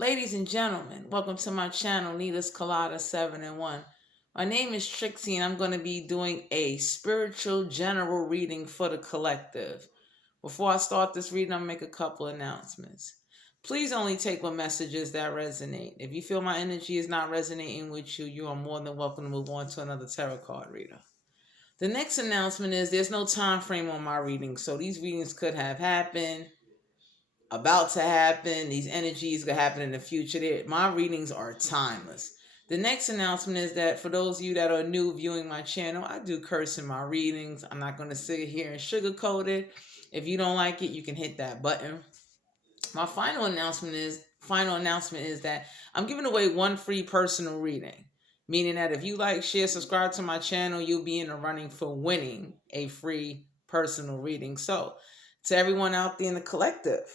Ladies and gentlemen, welcome to my channel, Nita's Colada 7 and 1. My name is Trixie and I'm going to be doing a spiritual general reading for the collective. Before I start this reading, I'll make a couple announcements. Please only take what messages that resonate. If you feel my energy is not resonating with you, you are more than welcome to move on to another tarot card reader. The next announcement is there's no time frame on my readings, so these readings could have happened, about to happen. These energies could happen in the future. My readings are timeless. The next announcement is that for those of you that are new viewing my channel, I do curse in my readings. I'm not going to sit here and sugarcoat it. If you don't like it, you can hit that button. My final announcement is that I'm giving away one free personal reading, meaning that if you like, share, subscribe to my channel, you'll be in the running for winning a free personal reading. So, to everyone out there in the collective,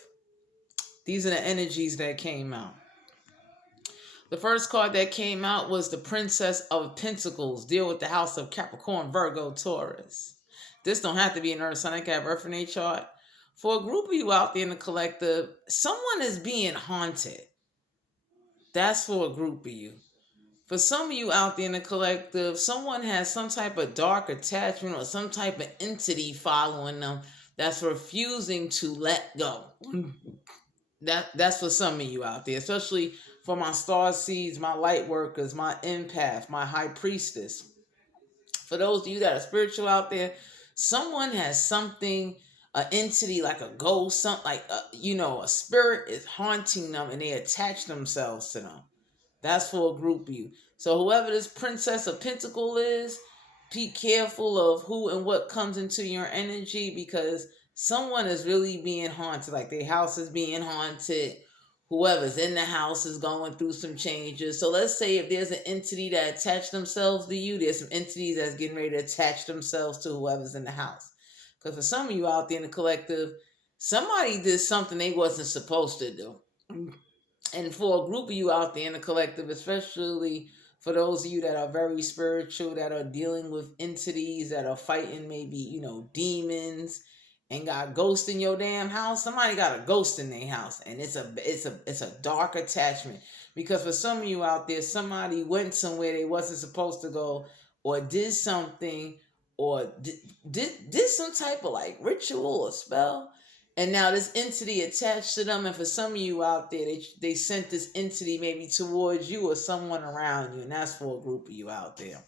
these are the energies that came out. The first card that came out was the Princess of Pentacles. Deal with the house of Capricorn, Virgo, Taurus. This don't have to be an Earth sign. I can have Earth in a chart. For a group of you out there in the collective, someone is being haunted. That's for a group of you. For some of you out there in the collective, someone has some type of dark attachment or some type of entity following them that's refusing to let go. That's for some of you out there, especially for my star seeds, my light workers, my empath, my high priestess. For those of you that are spiritual out there, someone has something, an entity like a ghost, something like a spirit is haunting them, and they attach themselves to them. That's for a group of you. So whoever this Princess of Pentacle is, be careful of who and what comes into your energy, because someone is really being haunted. Like their house is being haunted. Whoever's in the house is going through some changes. So let's say if there's an entity that attached themselves to you, there's some entities that's getting ready to attach themselves to whoever's in the house. Because for some of you out there in the collective, somebody did something they wasn't supposed to do. And for a group of you out there in the collective, especially for those of you that are very spiritual, that are dealing with entities, that are fighting maybe, demons, and got ghosts in your damn house. Somebody got a ghost in their house, and it's a dark attachment. Because for some of you out there, somebody went somewhere they wasn't supposed to go, or did something, or did some type of like ritual or spell, and now this entity attached to them. And for some of you out there, they sent this entity maybe towards you or someone around you, and that's for a group of you out there.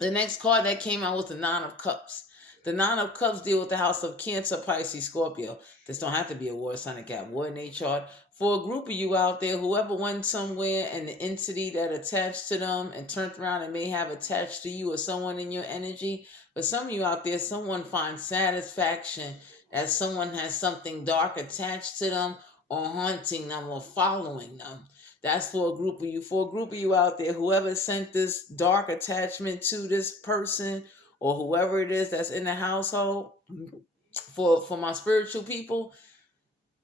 The next card that came out was the Nine of Cups. The Nine of Cups deal with the house of Cancer, Pisces, Scorpio. This don't have to be a war sign, it got war in their chart. For a group of you out there, whoever went somewhere and the entity that attached to them and turned around and may have attached to you or someone in your energy. For some of you out there, someone finds satisfaction that someone has something dark attached to them or haunting them or following them. That's for a group of you. For a group of you out there, whoever sent this dark attachment to this person or whoever it is that's in the household, for my spiritual people,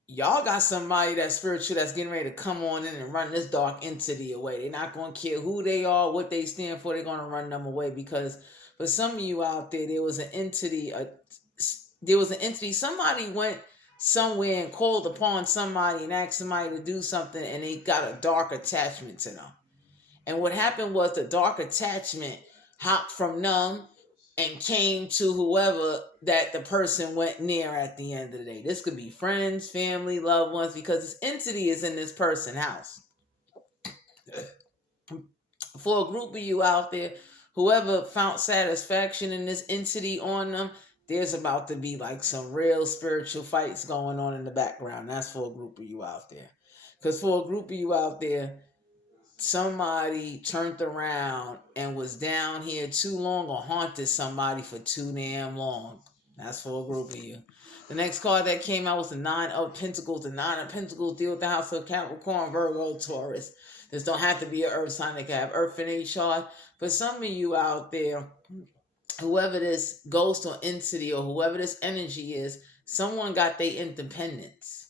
y'all got somebody that's spiritual that's getting ready to come on in and run this dark entity away. They're not going to care who they are, what they stand for. They're going to run them away. Because for some of you out there, there was an entity. Somebody went somewhere and called upon somebody and asked somebody to do something, and they got a dark attachment to them. And what happened was the dark attachment hopped from them and came to whoever that the person went near at the end of the day. This could be friends, family, loved ones, because this entity is in this person's house. For a group of you out there, whoever found satisfaction in this entity on them, there's about to be like some real spiritual fights going on in the background. That's for a group of you out there. Because for a group of you out there, somebody turned around and was down here too long or haunted somebody for too damn long. That's for a group of you. The next card that came out was the Nine of Pentacles. The Nine of Pentacles deal with the house of Capricorn, Virgo, Taurus. This don't have to be an Earth sign. They can have Earth in a chart. For some of you out there, whoever this ghost or entity or whoever this energy is, someone got their independence.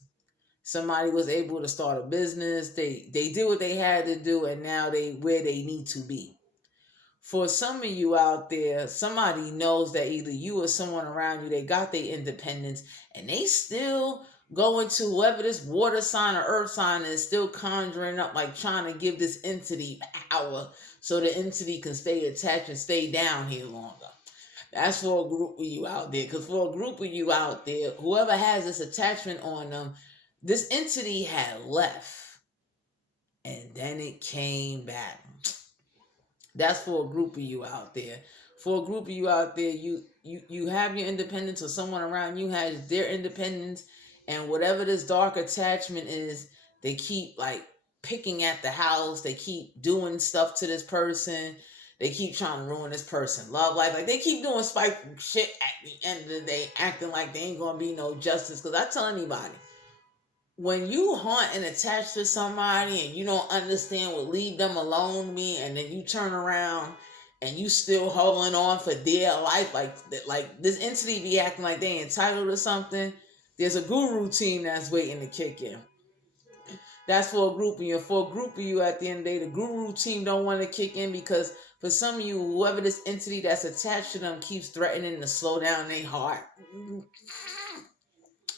Somebody was able to start a business. They did what they had to do, and now they where they need to be. For some of you out there, somebody knows that either you or someone around you, they got their independence, and they still going to whoever this water sign or earth sign is, still conjuring up, like trying to give this entity power so the entity can stay attached and stay down here longer. That's for a group of you out there. Because for a group of you out there, whoever has this attachment on them, this entity had left and then it came back. That's for a group of you out there. For a group of you out there, you have your independence, or someone around you has their independence, and whatever this dark attachment is, they keep like picking at the house. They keep doing stuff to this person. They keep trying to ruin this person love life. Like they keep doing spiteful shit at the end of the day, acting like they ain't gonna be no justice. Because I tell anybody, when you haunt and attach to somebody and you don't understand what leave them alone mean, and then you turn around and you still holding on for dear life, like this entity be acting like they entitled to something, there's a guru team that's waiting to kick in. That's for a group of you. For a group of you, at the end of the day, the guru team don't want to kick in because for some of you, whoever this entity that's attached to them keeps threatening to slow down their heart,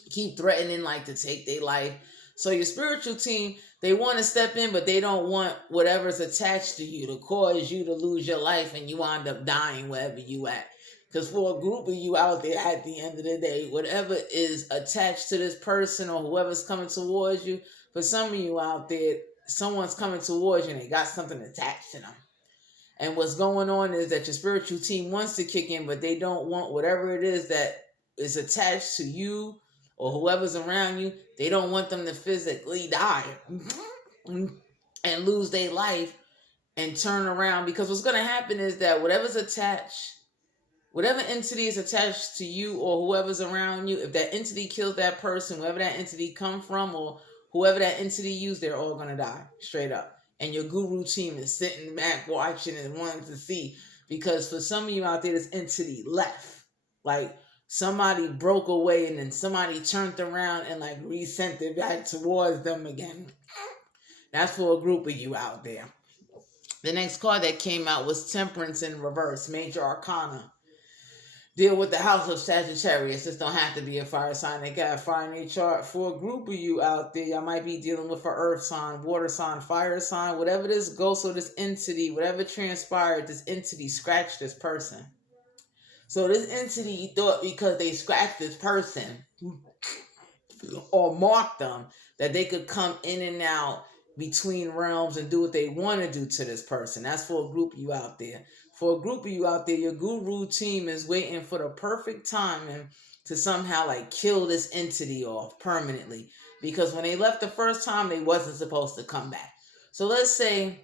keep threatening like to take their life. So your spiritual team, they want to step in, but they don't want whatever's attached to you to cause you to lose your life and you wind up dying wherever you at. Because for a group of you out there, at the end of the day, whatever is attached to this person or whoever's coming towards you, for some of you out there, someone's coming towards you and they got something attached to them. And what's going on is that your spiritual team wants to kick in, but they don't want whatever it is that is attached to you or whoever's around you. They don't want them to physically die and lose their life and turn around. Because what's going to happen is that whatever's attached, whatever entity is attached to you or whoever's around you, if that entity kills that person, wherever that entity come from or whoever that entity used, they're all going to die straight up. And your guru team is sitting back watching and wanting to see. Because for some of you out there, this entity left. Like somebody broke away and then somebody turned around and like resent it back towards them again. That's for a group of you out there. The next card that came out was Temperance in reverse, Major Arcana. Deal with the house of Sagittarius. This don't have to be a fire sign. They got a fire in their chart. For a group of you out there, y'all might be dealing with an earth sign, water sign, fire sign, whatever this ghost or this entity, whatever transpired, this entity scratched this person. So this entity thought because they scratched this person or marked them that they could come in and out between realms and do what they want to do to this person. That's for a group of you out there. For a group of you out there, your guru team is waiting for the perfect timing to somehow like kill this entity off permanently. Because when they left the first time, they wasn't supposed to come back. So let's say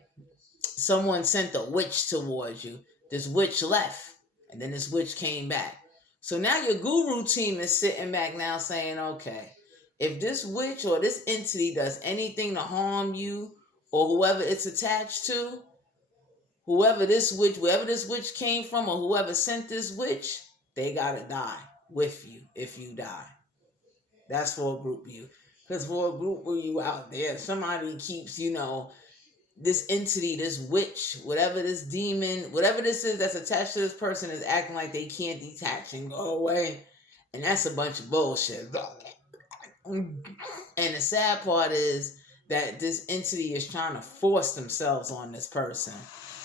someone sent a witch towards you. This witch left, and then this witch came back. So now your guru team is sitting back now saying, okay, if this witch or this entity does anything to harm you or whoever it's attached to, whoever this witch came from or whoever sent this witch, they gotta die with you if you die. That's for a group of you. Because for a group of you out there, somebody keeps, this entity, this witch, whatever this demon, whatever this is that's attached to this person is acting like they can't detach and go away. And that's a bunch of bullshit. And the sad part is that this entity is trying to force themselves on this person.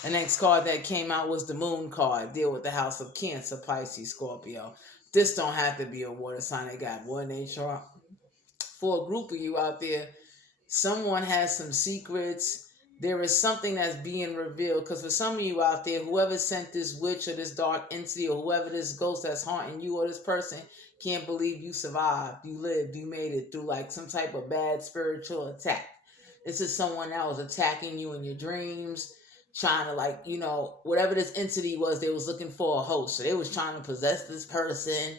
The next card that came out was the Moon card. Deal with the house of Cancer, Pisces, Scorpio. This don't have to be a water sign. They got water in their chart. For a group of you out there, someone has some secrets. There is something that's being revealed. Because for some of you out there, whoever sent this witch or this dark entity or whoever this ghost that's haunting you or this person can't believe you survived, you lived, you made it through like some type of bad spiritual attack. This is someone that was attacking you in your dreams, trying to whatever this entity was, they was looking for a host. So they was trying to possess this person,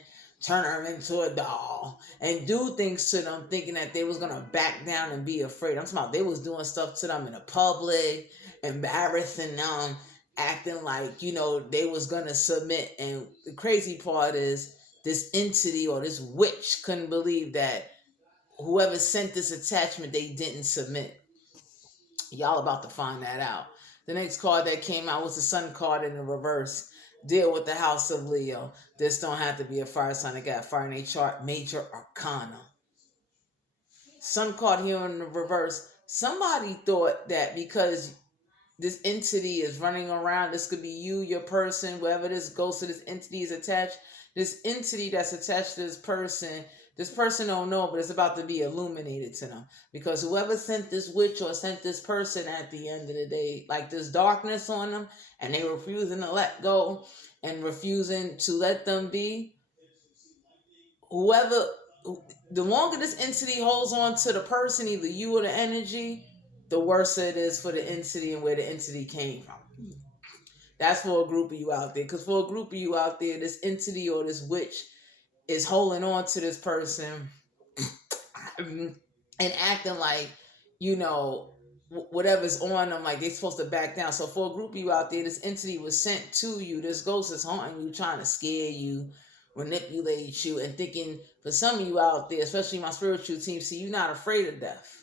turn her into a doll, and do things to them thinking that they was going to back down and be afraid. I'm talking about they was doing stuff to them in the public, embarrassing them, acting like, they was going to submit. And the crazy part is this entity or this witch couldn't believe that whoever sent this attachment, they didn't submit. Y'all about to find that out. The next card that came out was the Sun card in the reverse. Deal with the house of Leo. This don't have to be a fire sign. They got fire in their chart. Major Arcana. Sun card here in the reverse. Somebody thought that because this entity is running around, this could be you, your person, wherever this ghost of this entity is attached. This entity that's attached to this person don't know, but it's about to be illuminated to them. Because whoever sent this witch or sent this person at the end of the day, like this darkness on them, and they refusing to let go and refusing to let them be, whoever, the longer this entity holds on to the person, either you or the energy, the worse it is for the entity and where the entity came from. That's for a group of you out there. Because for a group of you out there, this entity or this witch is holding on to this person and acting like, you know, whatever's on them, like they're supposed to back down. So for a group of you out there, this entity was sent to you. This ghost is haunting you, trying to scare you, manipulate you, and thinking, for some of you out there, especially my spiritual team, see, you're not afraid of death.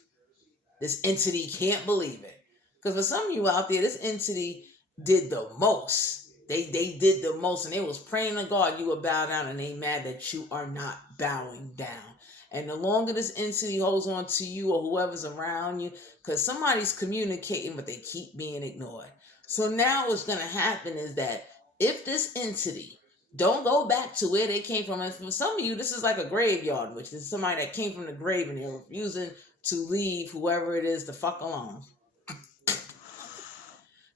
This entity can't believe it. Because for some of you out there, this entity did the most. They did the most, and they was praying to God you would bow down, and they mad that you are not bowing down. And the longer this entity holds on to you or whoever's around you, because somebody's communicating, but they keep being ignored. So now what's going to happen is that if this entity don't go back to where they came from, and for some of you, this is like a graveyard witch. This is somebody that came from the grave, and they're refusing to leave whoever it is the fuck alone.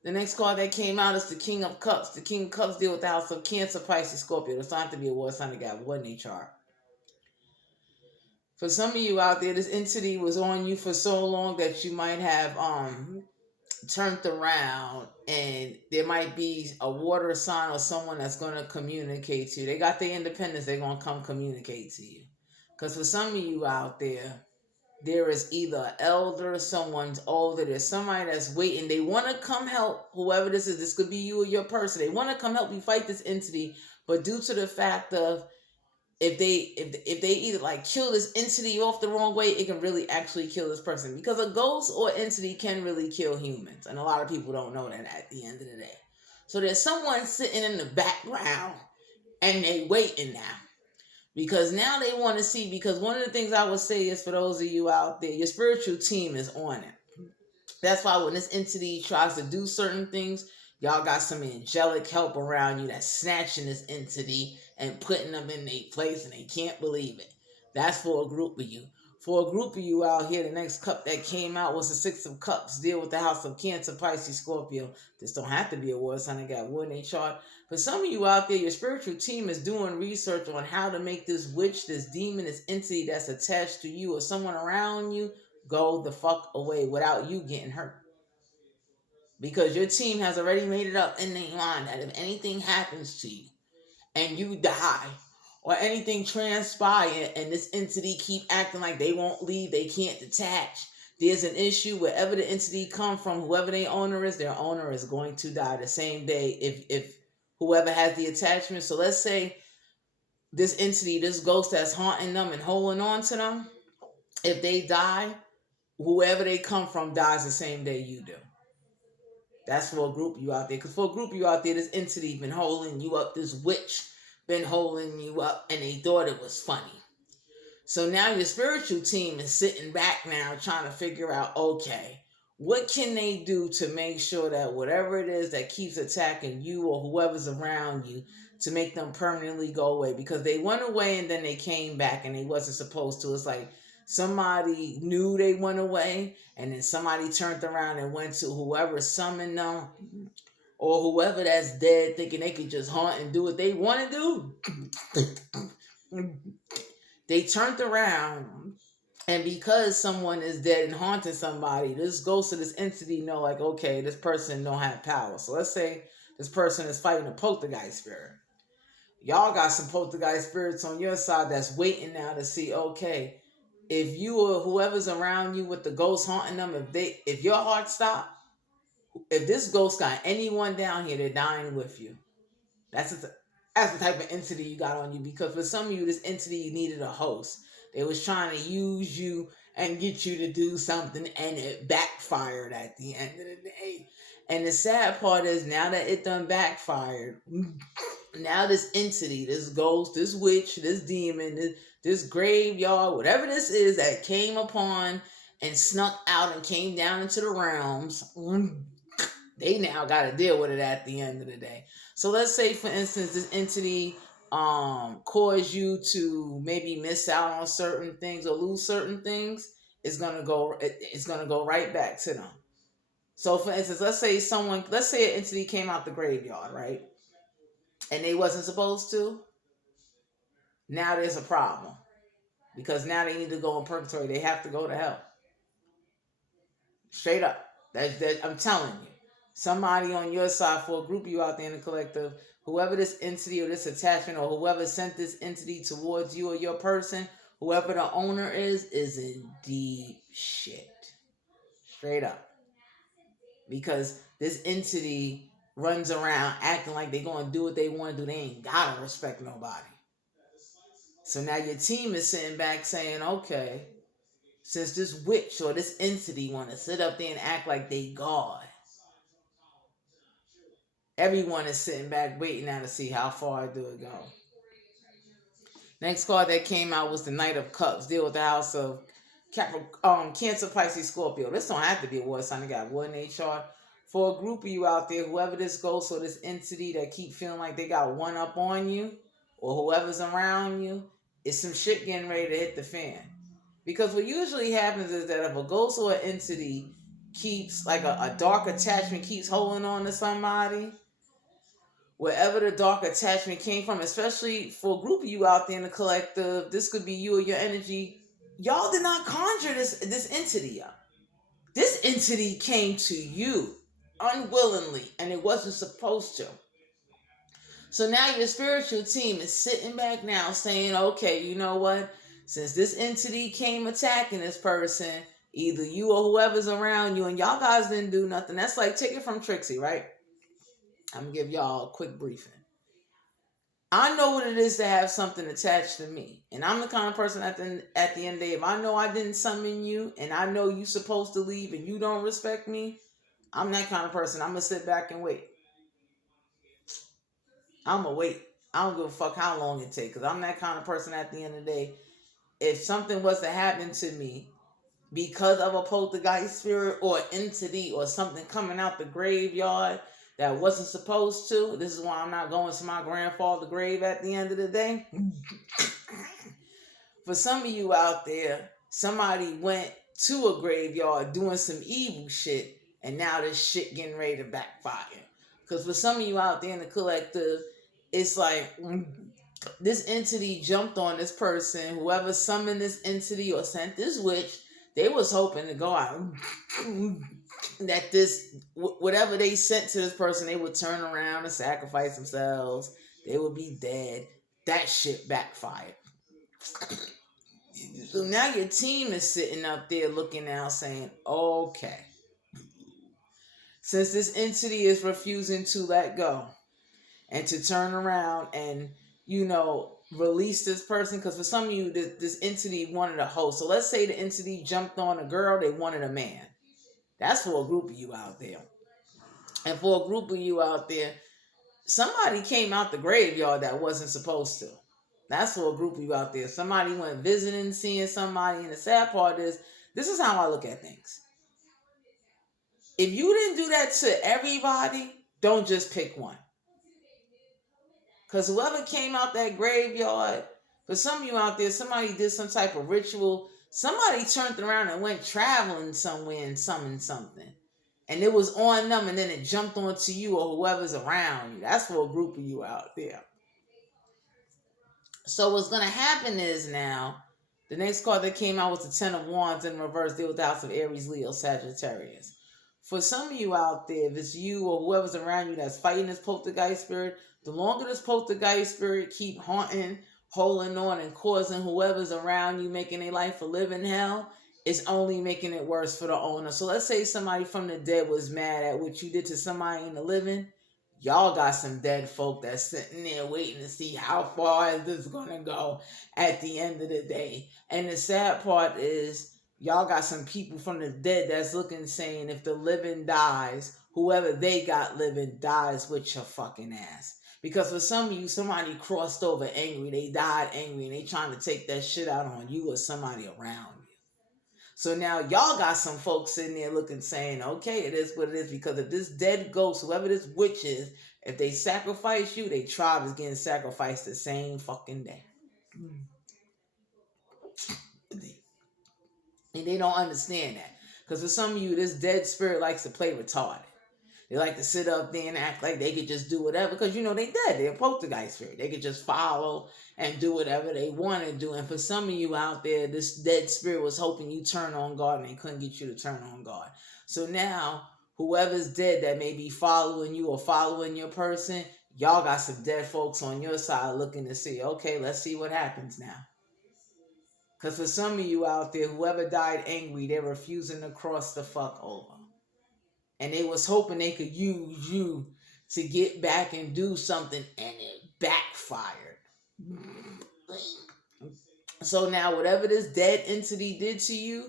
The next card that came out is the King of Cups. The King of Cups deal with the house of Cancer, Pisces, Scorpio. It's not to be a war sign. They got one in their chart. For some of you out there, this entity was on you for so long that you might have turned around, and there might be a water sign or someone that's going to communicate to you. They got their independence. They're going to come communicate to you. Because for some of you out there is either an elder, someone's older, there's somebody that's waiting. They want to come help whoever this is. This could be you or your person. They want to come help you fight this entity, but due to the fact of if they either like kill this entity off the wrong way, it can really actually kill this person. Because a ghost or entity can really kill humans, and a lot of people don't know that at the end of the day. So there's someone sitting in the background, and they waiting now. Because now they want to see, because one of the things I would say is, for those of you out there, your spiritual team is on it. That's why when this entity tries to do certain things, y'all got some angelic help around you that's snatching this entity and putting them in their place, and they can't believe it. That's for a group of you. For a group of you out here, the next cup that came out was the Six of Cups. Deal with the house of Cancer, Pisces, Scorpio. This don't have to be a war sign. I got wood in their chart. For some of you out there, your spiritual team is doing research on how to make this witch, this demon, this entity that's attached to you or someone around you go the fuck away without you getting hurt. Because your team has already made it up in their mind that if anything happens to you and you die, or anything transpire and this entity keep acting like they won't leave, they can't detach, there's an issue. Wherever the entity come from, whoever their owner is going to die the same day if whoever has the attachment. So let's say this entity, this ghost that's haunting them and holding on to them, if they die, whoever they come from dies the same day you do. That's for a group of you out there. Because for a group of you out there, this entity been holding you up, this witch been holding you up, and they thought it was funny. So now your spiritual team is sitting back now trying to figure out, okay, what can they do to make sure that whatever it is that keeps attacking you or whoever's around you, to make them permanently go away? Because they went away and then they came back and they wasn't supposed to. It's like somebody knew they went away, and then somebody turned around and went to whoever summoned them, or whoever that's dead, thinking they could just haunt and do what they want to do. They turned around, and because someone is dead and haunting somebody, this ghost of this entity know, like, okay, this person don't have power. So let's say this person is fighting a poltergeist spirit. Y'all got some poltergeist spirits on your side that's waiting now to see, okay, if you or whoever's around you with the ghost haunting them, if your heart stop, if this ghost got anyone down here, they're dying with you. That's the type of entity you got on you. Because for some of you, this entity needed a host. They was trying to use you and get you to do something, and it backfired at the end of the day. And the sad part is, now that it done backfired, Now this entity, this ghost, this witch, this demon, this graveyard, whatever this is that came upon and snuck out and came down into the realms, they now got to deal with it at the end of the day. So let's say, for instance, this entity cause you to maybe miss out on certain things or lose certain things. It's gonna go right back to them. So for instance, let's say an entity came out the graveyard, right, and they wasn't supposed to. Now there's a problem because now they need to go in purgatory. They have to go to hell. Straight up. That I'm telling you. Somebody on your side, for a group of you out there in the collective, whoever this entity or this attachment or whoever sent this entity towards you or your person, whoever the owner is in deep shit. Straight up. Because this entity runs around acting like they're going to do what they want to do. They ain't got to respect nobody. So now your team is sitting back saying, okay, since this witch or this entity want to sit up there and act like they God, everyone is sitting back waiting now to see how far do it go. Next card that came out was the Knight of Cups. Deal with the house of Cancer, Pisces, Scorpio. This don't have to be a water sign. They got one in chart. For a group of you out there, whoever this ghost or this entity that keep feeling like they got one up on you, or whoever's around you, it's some shit getting ready to hit the fan. Because what usually happens is that if a ghost or an entity keeps, like a dark attachment keeps holding on to somebody, wherever the dark attachment came from, especially for a group of you out there in the collective, this could be you or your energy. Y'all did not conjure this entity up. This entity came to you unwillingly, and it wasn't supposed to. So now your spiritual team is sitting back now saying, okay, you know what? Since this entity came attacking this person, either you or whoever's around you, and y'all guys didn't do nothing. That's like, take it from Trixie, right? I'm going to give y'all a quick briefing. I know what it is to have something attached to me. And I'm the kind of person at the end of the day, if I know I didn't summon you and I know you're supposed to leave and you don't respect me, I'm that kind of person. I'm going to sit back and wait. I'm going to wait. I don't give a fuck how long it takes, because I'm that kind of person at the end of the day. If something was to happen to me because of a poltergeist spirit or entity or something coming out the graveyard that wasn't supposed to, this is why I'm not going to my grandfather's grave at the end of the day. For some of you out there, somebody went to a graveyard doing some evil shit, and now this shit getting ready to backfire. Because for some of you out there in the collective, it's like this entity jumped on this person. Whoever summoned this entity or sent this witch, they was hoping to go out that this whatever they sent to this person, they would turn around and sacrifice themselves. They would be dead. That shit backfired. So now your team is sitting up there looking out saying, okay, since this entity is refusing to let go and to turn around and, release this person, because for some of you, this entity wanted a host. So let's say the entity jumped on a girl, they wanted a man. That's for a group of you out there. And for a group of you out there, somebody came out the graveyard that wasn't supposed to. That's for a group of you out there. Somebody went visiting, seeing somebody, and the sad part is, this is how I look at things. If you didn't do that to everybody, don't just pick one. Because whoever came out that graveyard, for some of you out there, somebody did some type of ritual. Somebody turned around and went traveling somewhere and summoned something. And it was on them, and then it jumped onto you or whoever's around you. That's for a group of you out there. So what's going to happen is now, the next card that came out was the Ten of Wands in reverse. Deal with the house of Aries, Leo, Sagittarius. For some of you out there, if it's you or whoever's around you that's fighting this poltergeist spirit, the longer this poltergeist spirit keep haunting, holding on, and causing whoever's around you, making their life a living hell, it's only making it worse for the owner. So let's say somebody from the dead was mad at what you did to somebody in the living. Y'all got some dead folk that's sitting there waiting to see how far is this gonna go at the end of the day. And the sad part is, y'all got some people from the dead that's looking, saying, if the living dies, whoever they got living dies with your fucking ass. Because for some of you, somebody crossed over angry, they died angry, and they trying to take that shit out on you or somebody around you. So now y'all got some folks sitting there looking, saying, okay, it is what it is, because if this dead ghost, whoever this witch is, if they sacrifice you, their tribe is getting sacrificed the same fucking day. And they don't understand that. Because for some of you, this dead spirit likes to play retarded. They like to sit up there and act like they could just do whatever, because you know they dead. They're a poltergeist spirit. They could just follow and do whatever they want to do. And for some of you out there, this dead spirit was hoping you turn on God, and they couldn't get you to turn on God. So now, whoever's dead that may be following you or following your person, y'all got some dead folks on your side looking to see, okay, let's see what happens now. Because for some of you out there, whoever died angry, they're refusing to cross the fuck over. And they was hoping they could use you to get back and do something, and it backfired. So now whatever this dead entity did to you,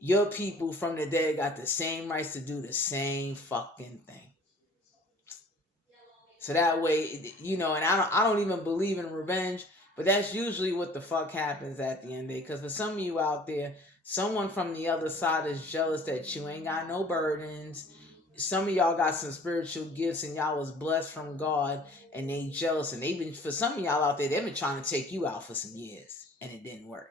your people from the dead got the same rights to do the same fucking thing. So that way, you know, and I don't even believe in revenge, but that's usually what the fuck happens at the end of the day. Because for some of you out there, someone from the other side is jealous that you ain't got no burdens. Some of y'all got some spiritual gifts and y'all was blessed from God, and they jealous, and they've been, for some of y'all out there, they've been trying to take you out for some years and it didn't work.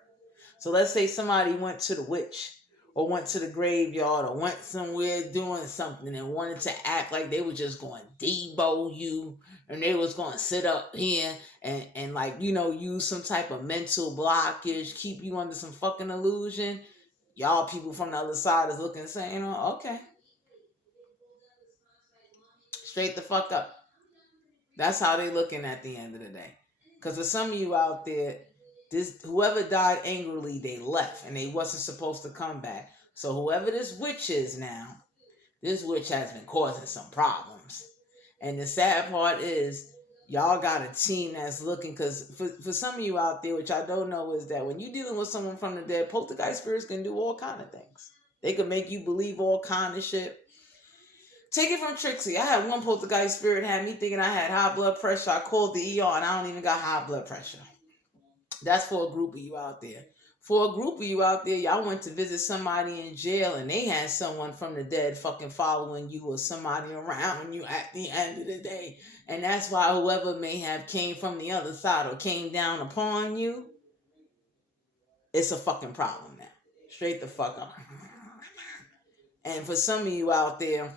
So let's say somebody went to the witch or went to the graveyard or went somewhere doing something and wanted to act like they were just going to debo you, and they was going to sit up here and like, you know, use some type of mental blockage, keep you under some fucking illusion. Y'all people from the other side is looking and saying, oh, okay. Straight the fuck up. That's how they looking at the end of the day. Because for some of you out there, this whoever died angrily, they left and they wasn't supposed to come back. So whoever this witch is now, this witch has been causing some problems. And the sad part is, y'all got a team that's looking, because for some of you out there, which I don't know, is that when you're dealing with someone from the dead, poltergeist spirits can do all kind of things. They can make you believe all kind of shit. Take it from Trixie. I had one poltergeist spirit had me thinking I had high blood pressure. I called the ER and I don't even got high blood pressure. That's for a group of you out there. For a group of you out there, y'all went to visit somebody in jail and they had someone from the dead fucking following you or somebody around you at the end of the day. And that's why whoever may have came from the other side or came down upon you, it's a fucking problem now. Straight the fuck up. And for some of you out there,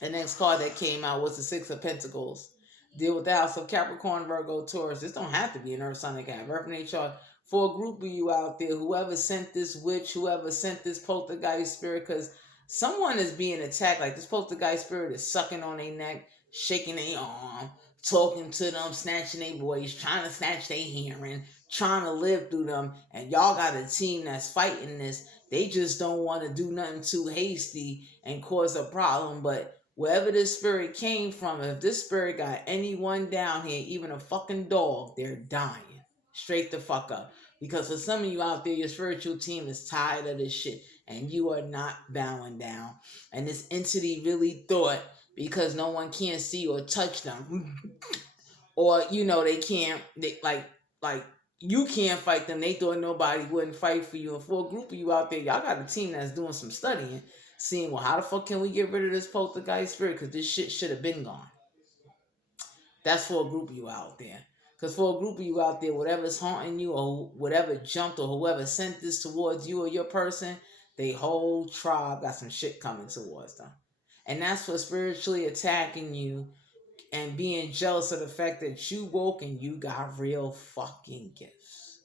the next card that came out was the Six of Pentacles. Deal with the house of Capricorn, Virgo, Taurus. This don't have to be an Earth, Sun, and Cat. Birth chart. For a group of you out there, whoever sent this witch, whoever sent this poltergeist spirit, because someone is being attacked. Like this poltergeist spirit is sucking on their neck, shaking their arm, talking to them, snatching their voice, trying to snatch their hearing, trying to live through them. And y'all got a team that's fighting this. They just don't want to do nothing too hasty and cause a problem. But wherever this spirit came from, if this spirit got anyone down here, even a fucking dog, they're dying. Straight the fuck up. Because for some of you out there, your spiritual team is tired of this shit and you are not bowing down. And this entity really thought, because no one can see or touch them, or you know they can't, they like you can't fight them, they thought nobody wouldn't fight for you. And for a group of you out there, y'all got a team that's doing some studying, seeing, well, how the fuck can we get rid of this poltergeist spirit, because this shit should have been gone. That's for a group of you out there. Because for a group of you out there, whatever's haunting you or whatever jumped or whoever sent this towards you or your person, they whole tribe got some shit coming towards them. And that's for spiritually attacking you and being jealous of the fact that you woke and you got real fucking gifts.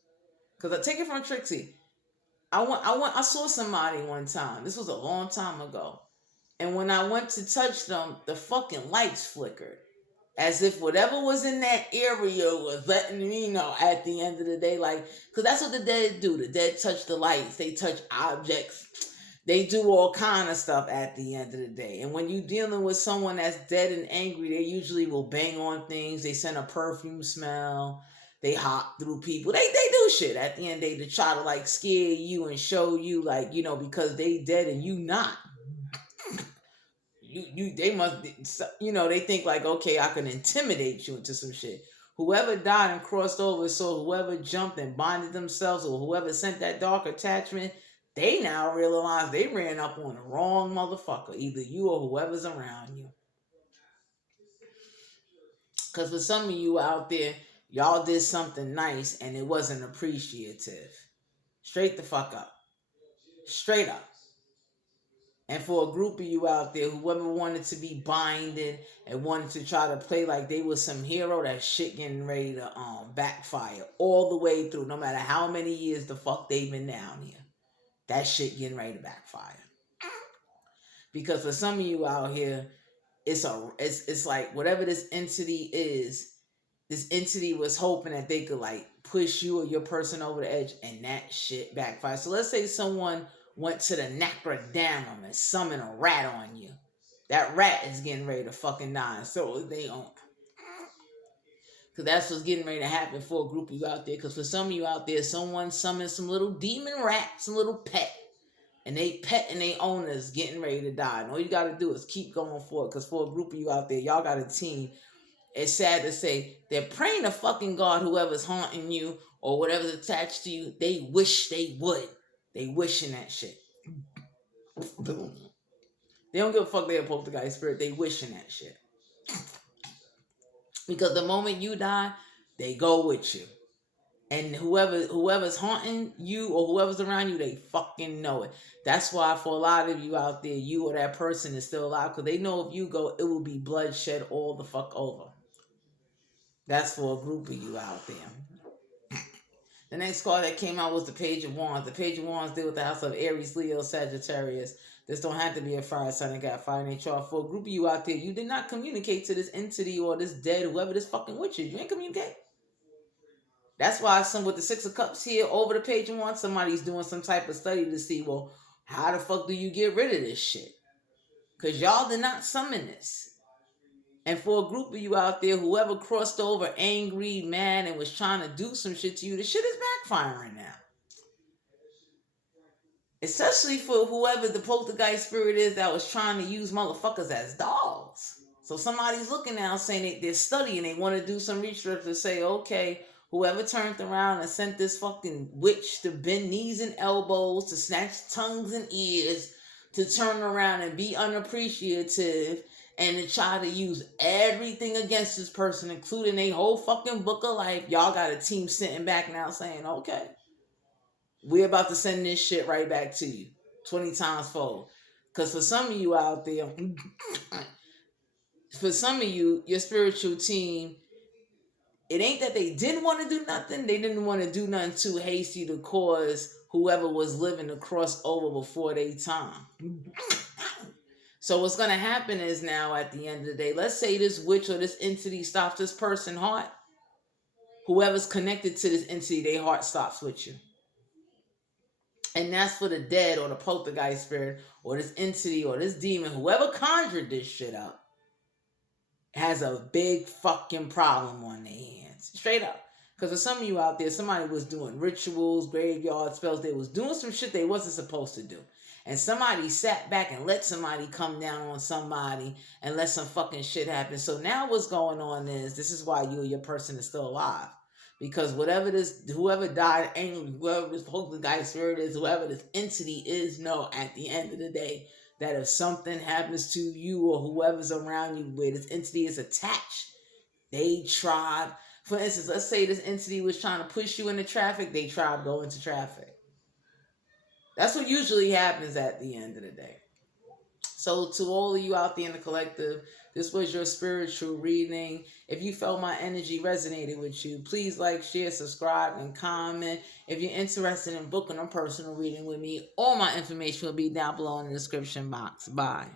Because I take it from Trixie. I saw somebody one time. This was a long time ago. And when I went to touch them, the fucking lights flickered. As if whatever was in that area was letting me know at the end of the day. Like, because that's what the dead do. The dead touch the lights. They touch objects. They do all kind of stuff at the end of the day. And when you're dealing with someone that's dead and angry, they usually will bang on things. They send a perfume smell. They hop through people. They do shit at the end of the day to try to like scare you and show you like, you know, because they dead and you not. they must, they think like, okay, I can intimidate you into some shit. Whoever died and crossed over, so whoever jumped and bonded themselves, or whoever sent that dark attachment, they now realize they ran up on the wrong motherfucker, either you or whoever's around you. Because for some of you out there, y'all did something nice and it wasn't appreciative. Straight the fuck up. Straight up. And for a group of you out there, whoever wanted to be binded and wanted to try to play like they was some hero, that shit getting ready to backfire all the way through. No matter how many years the fuck they've been down here, that shit getting ready to backfire. Because for some of you out here, it's like whatever this entity is, this entity was hoping that they could like push you or your person over the edge, and that shit backfire. So let's say someone went to the Necrodanum and summoned a rat on you. That rat is getting ready to fucking die. So they don't. Because that's what's getting ready to happen for a group of you out there. Because for some of you out there, someone summoned some little demon rat, some little pet. And they pet and they owners getting ready to die. And all you got to do is keep going for it. Because for a group of you out there, y'all got a team. It's sad to say, they're praying to fucking God, whoever's haunting you or whatever's attached to you. They wish they would. They wishing that shit. They don't give a fuck they're a poltergeist spirit. They wishing that shit. Because the moment you die, they go with you. And whoever's haunting you or whoever's around you, they fucking know it. That's why for a lot of you out there, you or that person is still alive. Because they know if you go, it will be bloodshed all the fuck over. That's for a group of you out there. The next card that came out was the Page of Wands. The Page of Wands deal with the house of Aries, Leo, Sagittarius. This don't have to be a fire sign that got fire in their chart. For a group of you out there, you did not communicate to this entity or this dead, whoever this fucking witch is. You ain't communicate. That's why some with the Six of Cups here over the Page of Wands, somebody's doing some type of study to see, well, how the fuck do you get rid of this shit? Because y'all did not summon this. And for a group of you out there, whoever crossed over angry, mad, and was trying to do some shit to you, the shit is backfiring now. Especially for whoever the poltergeist spirit is that was trying to use motherfuckers as dogs. So somebody's looking now saying they're studying, they want to do some research to say, okay, whoever turned around and sent this fucking witch to bend knees and elbows, to snatch tongues and ears, to turn around and be unappreciative, and to try to use everything against this person, including a whole fucking book of life. Y'all got a team sitting back now saying, okay, we're about to send this shit right back to you 20 times fold. Because for some of you out there, for some of you, your spiritual team, it ain't that they didn't want to do nothing. They didn't want to do nothing too hasty to cause whoever was living to cross over before their time. So what's going to happen is now at the end of the day, let's say this witch or this entity stops this person's heart. Whoever's connected to this entity, their heart stops with you. And that's for the dead or the poltergeist spirit or this entity or this demon, whoever conjured this shit up, has a big fucking problem on their hands. Straight up. Because for some of you out there, somebody was doing rituals, graveyard spells. They was doing some shit they wasn't supposed to do. And somebody sat back and let somebody come down on somebody and let some fucking shit happen. So now what's going on is, this is why you or your person is still alive. Because whoever died angry, whoever this poltergeist spirit is, whoever this entity is, know at the end of the day that if something happens to you or whoever's around you where this entity is attached, they tried. For instance, let's say this entity was trying to push you into traffic, they tried to go into traffic. That's what usually happens at the end of the day. So to all of you out there in the collective, this was your spiritual reading. If you felt my energy resonated with you, please like, share, subscribe, and comment. If you're interested in booking a personal reading with me, all my information will be down below in the description box. Bye.